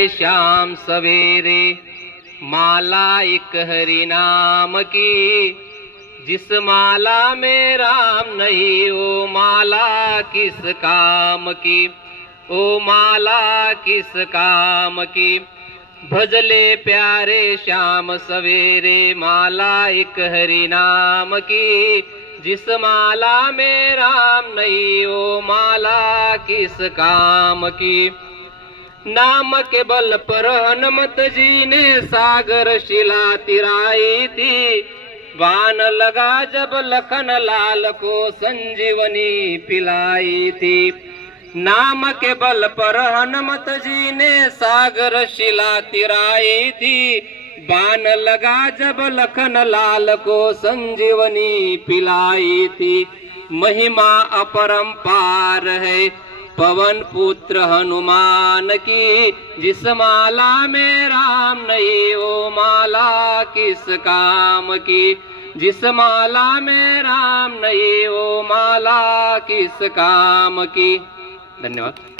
शाम सवेरे माला एक हरि नाम की, जिस माला में राम नहीं वो माला किस काम की, ओ माला किस काम की। भजले प्यारे श्याम सवेरे माला एक हरि नाम की, जिस माला में राम नहीं वो माला किस काम की। नाम के बल पर हनुमत जी ने सागर शिला तिराई थी, बाण लगा जब लखन लाल को संजीवनी पिलाई थी। नाम के बल पर हनुमत जी ने सागर शिला तिराई थी, बाण लगा जब लखन लाल को संजीवनी पिलाई थी। महिमा अपरंपार है पवन पुत्र हनुमान की, जिस माला में राम नहीं वो माला किस काम की, जिस माला में राम नहीं वो माला किस काम की। धन्यवाद।